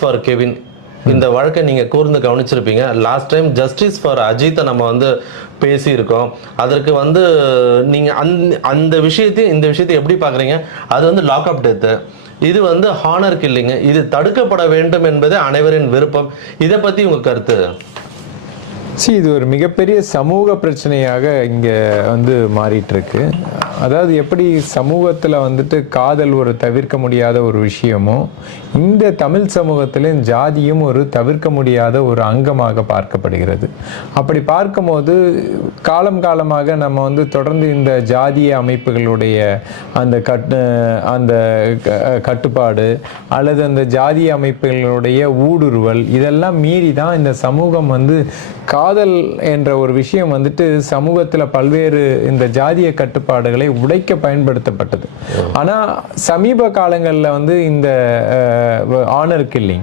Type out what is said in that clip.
For Kevin இந்த வழக்கை நீங்க கூர்ந்து கவனிச்சிருப்பீங்க. லாஸ்ட் டைம் ஜஸ்டிஸ் ஃபார் அஜித்தை நம்ம வந்து பேசியிருக்கோம். அதற்கு வந்து நீங்க அந்த விஷயத்தையும் இந்த விஷயத்தையும் எப்படி பாக்குறீங்க? அது வந்து லாக் அப் டெத்து, இது வந்து ஹானர் கில்லிங், இது தடுக்கப்பட வேண்டும் என்பதே அனைவரின் விருப்பம். இதை பத்தி உங்க கருத்து? இது ஒரு மிகப்பெரிய சமூக பிரச்சனையாக இங்கே வந்து மாறிட்டு இருக்கு. அதாவது எப்படி சமூகத்தில் வந்துட்டு காதல் ஒரு தவிர்க்க முடியாத ஒரு விஷயமோ, இந்த தமிழ் சமூகத்திலும் ஜாதியும் ஒரு தவிர்க்க முடியாத ஒரு அங்கமாக பார்க்கப்படுகிறது. அப்படி பார்க்கும்போது காலம் காலமாக நம்ம வந்து தொடர்ந்து இந்த ஜாதிய அமைப்புகளுடைய அந்த கட்டுப்பாடு அல்லது அந்த ஜாதிய அமைப்புகளுடைய ஊடுருவல் இதெல்லாம் மீறி தான் இந்த சமூகம் வந்து காதல் என்ற ஒரு விஷயம் வந்துட்டு சமூகத்தில் பல்வேறு இந்த ஜாதிய கட்டுப்பாடுகளை உடைக்க பயன்படுத்தப்பட்டது. ஆனால் சமீப காலங்களில் வந்து இந்த ஆனர் கில்லிங்